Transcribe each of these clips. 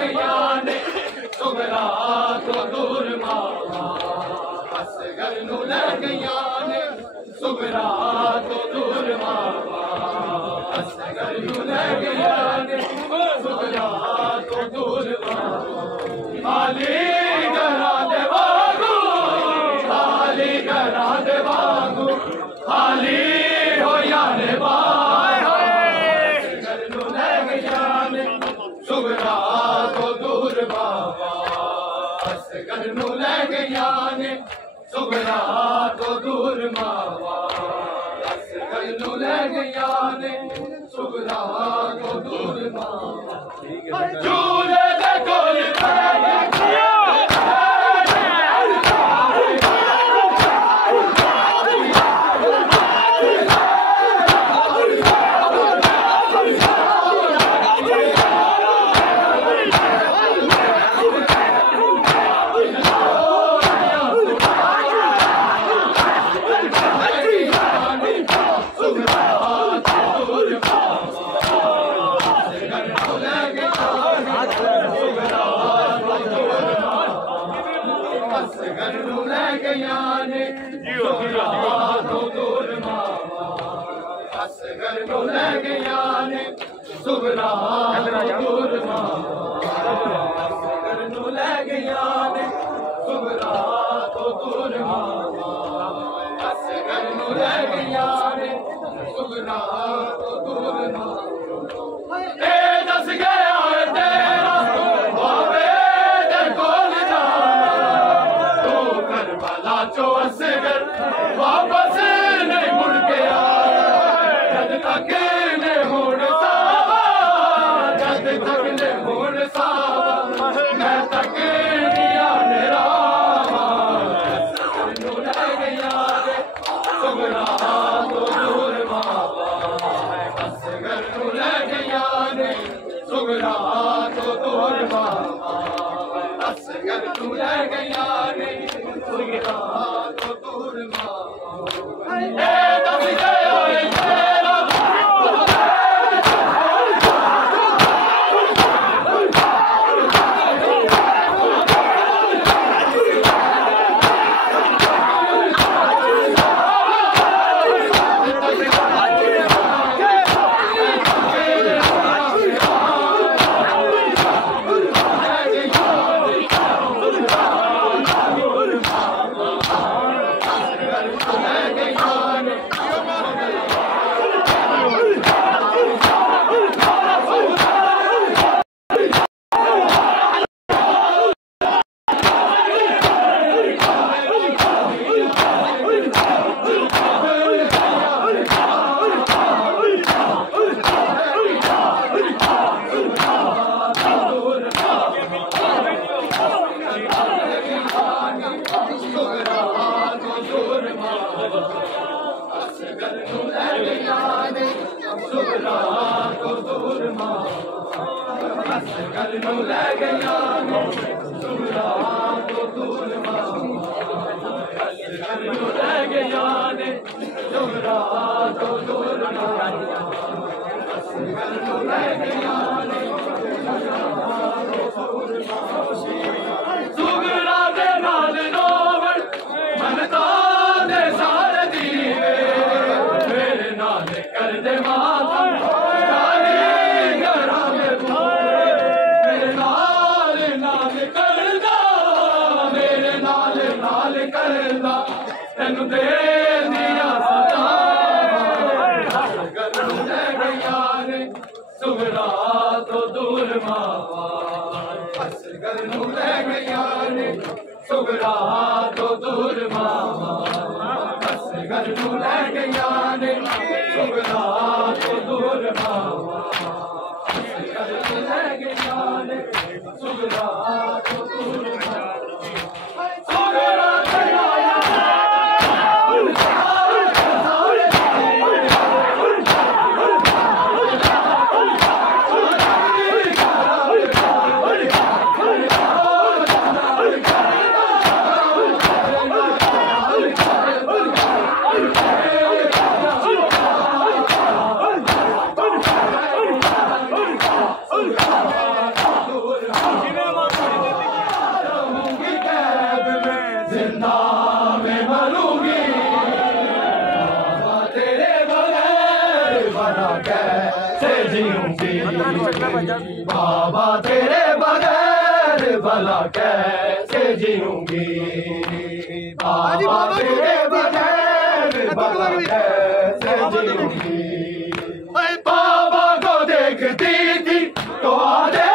गया ने सुगरा तो दूर मावा असगर नू ले गया ने सुगरा तो दूर मावा असगर नू ले गया ने सुगरा तो दूर मावा खाली घरा दे वागू खाली घरा दे वागू खाली हो यारे बाय असगर नू ले गया ने सुगरा तो दूर मावा असगर नू ले गया ने सुगरा तो दूर मावा असगर नू ले गया ने सुगरा तो दूर मावा झूले दे कोल असगर नू ले गया ने सुगरा तो दूर मावा असगर नू ले गया ने सुगरा तो दूर मावा असगर नू ले गया ने सुगरा तो दूर मावा असगर नू ले गया ने सुगरा तो दूर मावा ए दस गया तेरा बाबे दे कोल करबला चो असगर वापस नहीं मुड़ के आया जद तक ने होड़ सावा जद तक ने होड़ सावा मैं तक दिया मेरा नू ले गया रे सुगरा तो दूर मावा असगर नू ले गया रे सुगरा तो दूर मावा असगर नू ले गया रे सुगरा तो दूर मावा ए दस गया तेरा असगर नू ले गया ने सुगरा तो दूर मावा असगर नू ले गया ने सुगरा तो दूर मावा असगर नू ले गया ने सुगरा तो दूर मावा असगर नू ले गया ने सुगरा दे नाल रोवण मनता दे सारे दीवे मेरे नाल कर दे मातम सारे घरा में बूहे मेरे नाल नाल करदा मेरे नाल नाल करदा तेनू दे दिया सदा असगर नू ले गया ने सुगरा तो दूर मावा असगर नू ले गया ने सुगरा तो दूर मावा असगर नू ले गया ने सुगरा तो दूर मावा असगर नू ले गया ने सुगरा तो दूर मावा सुगरा भला कैसे जीऊंगी, बाबा तेरे बगैर भला कैसे जीऊंगी। बाबा को देखती थी तो आधे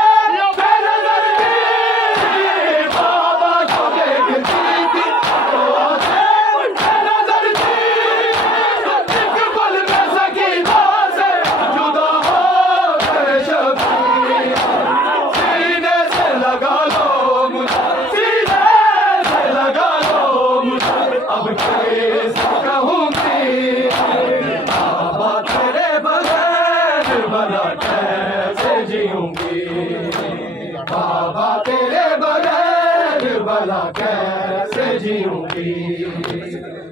बाबा तेरे बगैर भला कैसे जीऊंगी,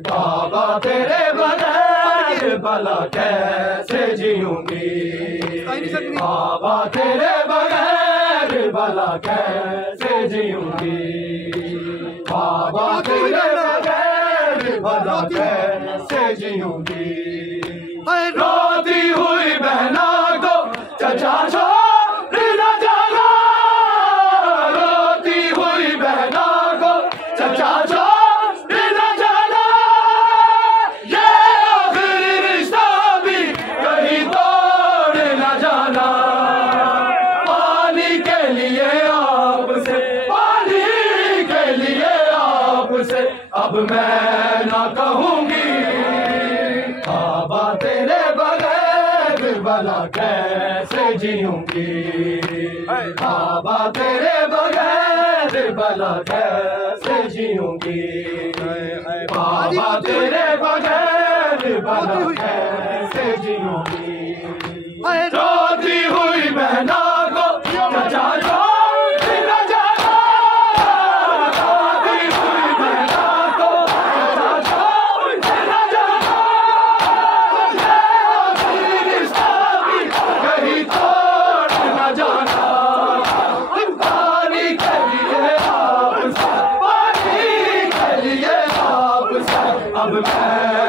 बाबा तेरे बगैर भला कैसे जीऊंगी, बाबा तेरे बगैर भला कैसे जीऊंगी, बाबा तेरे बगैर भला कैसे जीऊंगी। रोती हुई बहना को चचा अब मैं ना कहूंगी, बाबा तेरे बगैर भला कैसे जीऊंगी, बाबा तेरे बगैर भला कैसे जीऊंगी, बाबा तेरे बगैर भला कैसे जीऊंगी। रोती हुई बहना को चचा अब मैं